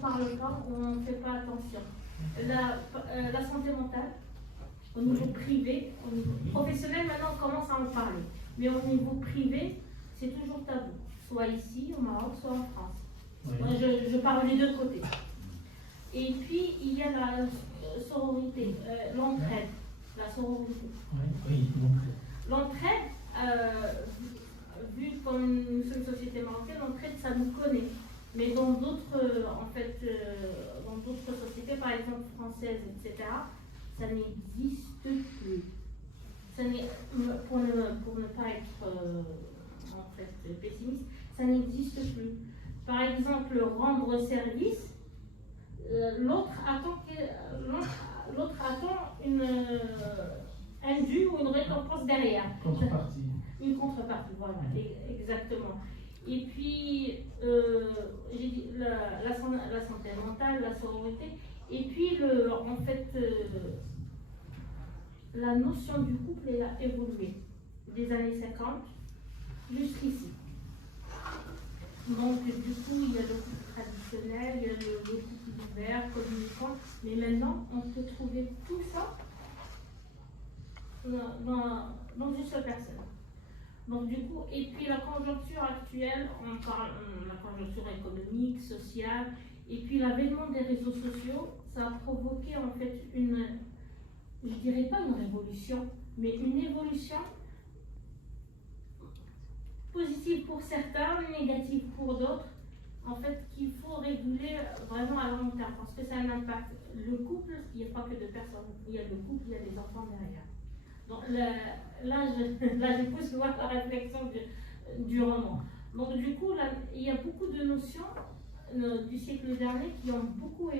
parle pas, on ne fait pas attention. La santé mentale, au niveau privé, au niveau professionnel, maintenant on commence à en parler. Mais au niveau privé, c'est toujours tabou. Soit ici, au Maroc, soit en France. Oui. Moi, je parle des deux côtés. Et puis, il y a la sororité, l'entraide. La sororité. Oui, L'entraide, vu comme nous sommes une société marocaine, l'entraide, ça nous connaît. Mais dans d'autres, dans d'autres sociétés, par exemple françaises, etc., ça n'existe plus. Pour ne pas être en fait pessimiste, ça n'existe plus. Par exemple, rendre service, l'autre attend un dû ou une récompense derrière. Contrepartie. Une contrepartie, voilà, exactement. Et puis, j'ai dit la santé mentale, la sororité, et puis la notion du couple, elle a évolué des années 50 jusqu'ici. Donc, du coup, il y a le couple traditionnel, il y a le couple ouvert, communicant, mais maintenant, on peut trouver tout ça dans une seule personne. Donc, du coup, et puis la conjoncture actuelle, on parle de la conjoncture économique, sociale, et puis l'avènement des réseaux sociaux, ça a provoqué en fait je dirais pas une révolution, mais une évolution positive pour certains, négative pour d'autres, en fait, qu'il faut réguler vraiment à long terme, parce que ça a un impact. Le couple, il n'y a pas que deux personnes, il y a le couple, il y a des enfants derrière. Donc là, je pousse loin la réflexion du roman. Donc du coup, là, il y a beaucoup de notions du siècle dernier qui ont beaucoup évolué.